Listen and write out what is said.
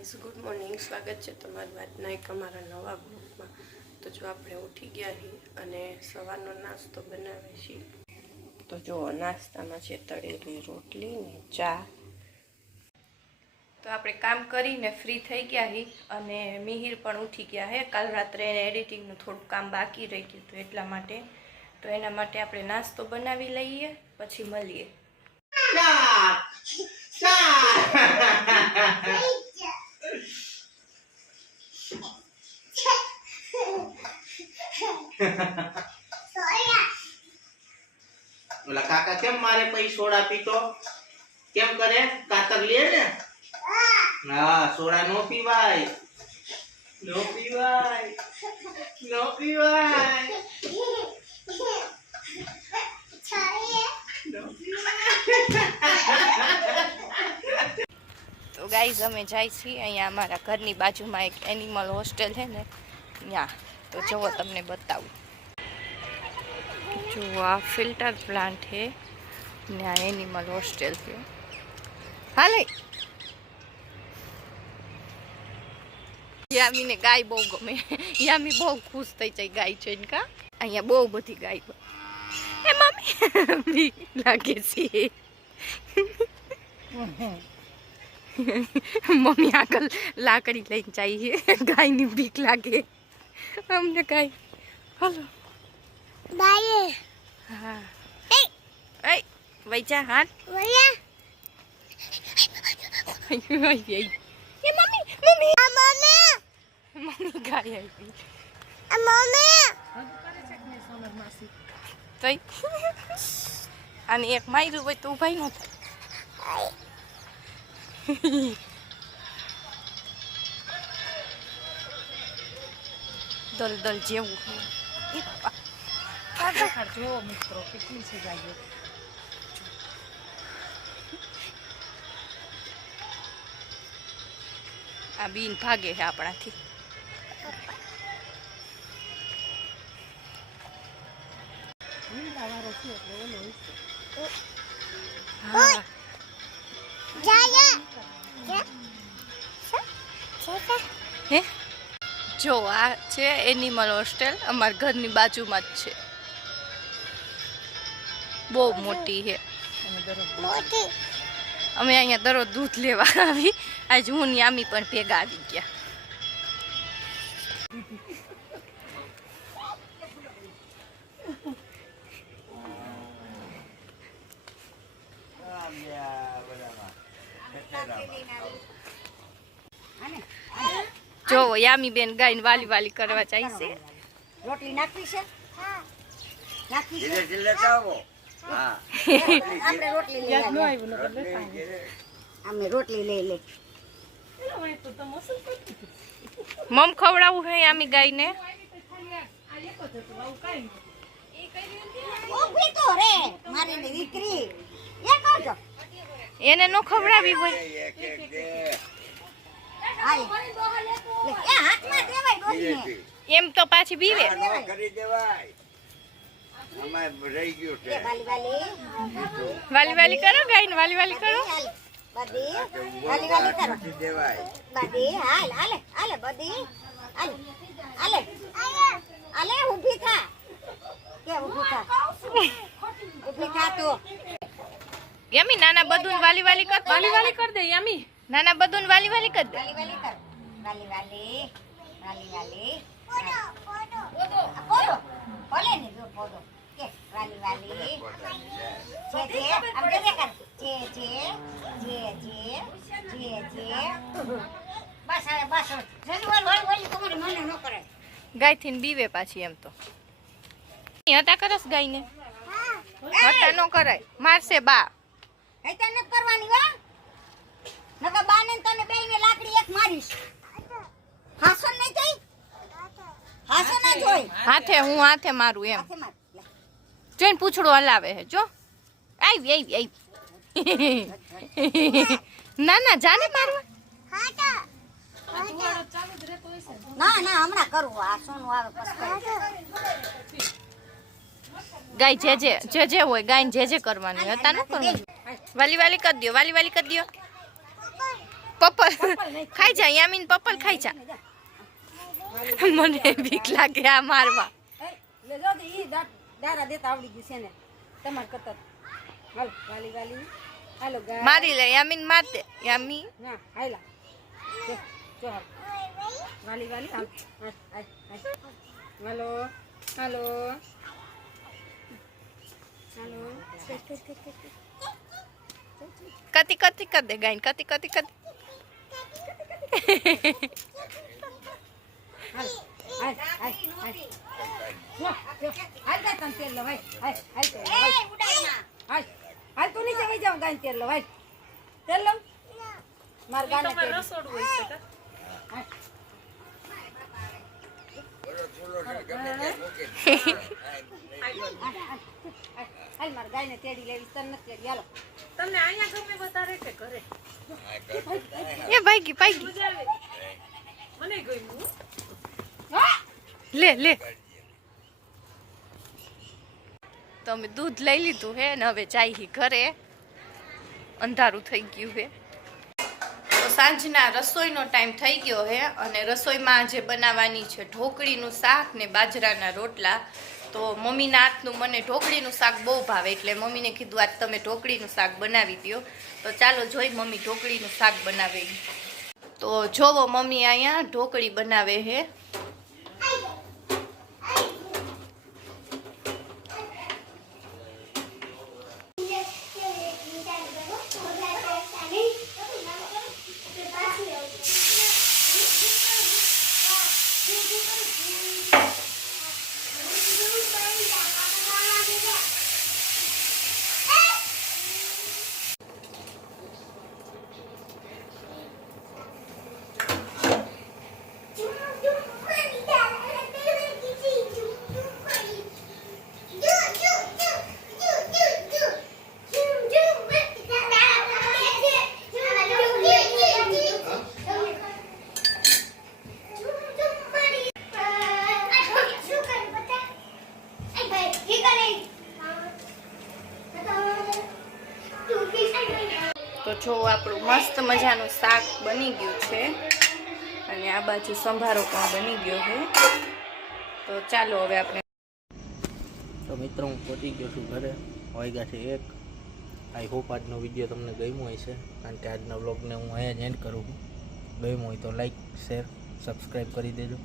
Guys good morning, સ્વાગત છે તમારું આજના એક અમારા નવા બ્લોગમાં। તો જો આપણે ઉઠી ગયા છીએ અને સવારનો નાસ્તો બનાવીએ છીએ। તો જો નાસ્તામાં છે તળેલી રોટલી ને ચા। તો આપણે કામ કરીને ફ્રી થઈ ગયા છીએ અને મિહિર પણ ઉઠી ગયા છે। કાલ રાત્રે એડિટિંગનું થોડું કામ બાકી રહી ગયું હતું એટલા માટે। તો એના માટે આપણે નાસ્તો બનાવી લઈએ, પછી મળીએ। ઓલા કાકા કેમ મારે પૈ સોડા પીતો કેમ કરે? કાતર લે ને। હા, સોડા નો પીવાય, નો પીવાય, નો પીવાય। તો ગાઈઝ અમે જાય છીએ અહીંયા અમારા ઘરની બાજુમાં એક એનિમલ હોસ્ટેલ છે ને ત્યાં। તો જુઓ તમને બતાવું। જો આ ફિલ્ટર પ્લાન્ટ છે ને આ એનિમલ હોસ્ટેલ છે। હાલે યામીને ગાય બહુ ગમે। યામી બહુ ખુશ થઈ જાય ગાય જોઈને। કા અહીંયા બહુ બધી ગાય। એ મમ્મી બીક લાગે છે। મમ્મી આગળ લાકડી લઈને જઈએ, ગાયની બીક લાગે અમને। ગાય હાલો બાય। હા એ વૈજા હાથ વૈયા એ મમ્મી મમ્મી મમ્મી મમ્મી ગાય આવી મમ્મી સોનર માસી તઈ અને એક માયરું હોય તો ઉભાઈ ન થાય। દલદલ જેવું જો મિત્રો કેટલી છે ગાયો। આ બીન ભાગે છે આપણાથી। હે જો આ છે એનિમલ હોસ્ટેલ, અમારા ઘરની બાજુમાં જ છે। બહુ મોટી છે। અમે અહીંયા દરરોજ દૂધ લેવા આવી। આજ હું ને યામી પણ ભેગા આવી ગયા। જો યામી બેન ગાયને વાલી વાલી કરવા જાય છે। રોટલી નાખવી છે? હા નાખવી છે। ધીરે લાવો। હા આપણે રોટલી લઈ અમે રોટલી લઈ લે। મમ ખવડાવું છે યામી ગાયને। ઊભી તો રે મારી દીકરી એ કહો એને નો ખવડાવી હોય હાલ એ હાથમાં દેવાય ડોહીને એમ તો પાછી બીવે। કરી દેવાય અમાર રહી ગયો છે। વાલી વાલી વાલી વાલી કરો ગાયને, વાલી વાલી કરો। બધી વાલી વાલી કરો દેવાય બધી હાલ હાલે હાલે બધી હાલ હાલે હાલે ઊભી થા કે ઊભી થા ઊભી થા તો યામી નાના બધું વાલી વાલી કર, વાલી વાલી કર દે યામી। નાના બધું વાલી વાલી કર દે। વાલી વાલી કર વાલી વાલી વાલી વાલી પોદો પોદો બોલે ને જો પોદો કે વાલી વાલી જે જે આમ જે કર જે જે જે જે જે બસ હવે બસ જલ્દી બોલ બોલ બોલ તમારે મને ન કરે। ગાય થીને બીવે પાછી એમ તો હતા કરસ ગાયને હતા નો કરાય, મારશે બા। હે તને કરવાની હો નકા બાને તને બેયને લાકડી એક મારીશ। હાસન નહીં થઈ હાસન ના જોઈ હાથે હું હાથે મારું એમ હાથે માર લે જોઈને પૂછડું હલાવે છે। જો આવી આવી આવી ના ના જાને મારવા ના ના હમણાં કરું આ સોનું આવે પછી ગાય જે જે હોય ગાયને જે કરવાની હતા ન કરવાનું। વાલી વાલી કરી દો, વાલી વાલી કરી દો। પપ્પા ખાઈ જા યામીન પપ્પલ ખાઈ જા. મને બીક લાગે આ મારવા. લે જો ઈ દારા દેતા આવડી ગયું છે ને તમાર કરતા. હાલ વાલી વાલી હાલો ગાય મારી લે યામીન માર દે યામી. ના હાલા જો જો હાલ વાલી વાલી હાલ હાલ હાલો હાલો હાલો કતી કતી કર દે ગાઈન કતી કતી કતી. હાલ હાલ હાલ હાલ જો હાલ ગાય તન તેલ લો ભાઈ હાલ હાલ તેલ લો હાલ હાલ તું નીચે વઈ જાવ ગાય તેલ લો ભાઈ તેલ લો માર ગાને તેલ રસોડું હોય છે હાલ હાલ માર ગાયને તેડી લેવી તન નથી તેડી હાલો તમને અહીંયા ગમે વધારે કે ઘરે એ ભાગી ભાગી મને ગયું લે લે. તો અમે દૂધ લઈ લીધું હે ને હવે જાય ઘરે. અંધારું થઈ ગયું હે. તો સાંજના રસોઈનો ટાઈમ થઈ ગયો હે અને રસોઈમાં જે બનાવવાની છે ઢોકળીનું શાક ને બાજરાના રોટલા. તો મમ્મીના હાથનું મને ઢોકળીનું શાક બહુ ભાવે એટલે મમ્મીને કીધું આજ તમે ઢોકળીનું શાક બનાવી દો. તો ચાલો જોઈ મમ્મી ઢોકળીનું શાક બનાવે. તો જોવો મમ્મી અહીંયા ઢોકળી બનાવે હે. તો જો આપણું મસ્ત મજાનું શાક બની ગયું છે અને આ બાજુ સંભારો પણ બની ગયો છે. તો ચાલો હવે આપણે. તો મિત્રો હું પહોંચી ગયો છું ઘરે. વાગ્યા છે 1. આઈ હોપ આજનો વિડીયો તમને ગમ્યો હોય છે કારણ કે આજના વ્લોગને હું અહીંયા જ એન્ડ કરું છું. ગમ્યો હોય તો લાઈક શેર સબસ્ક્રાઈબ કરી દેજો.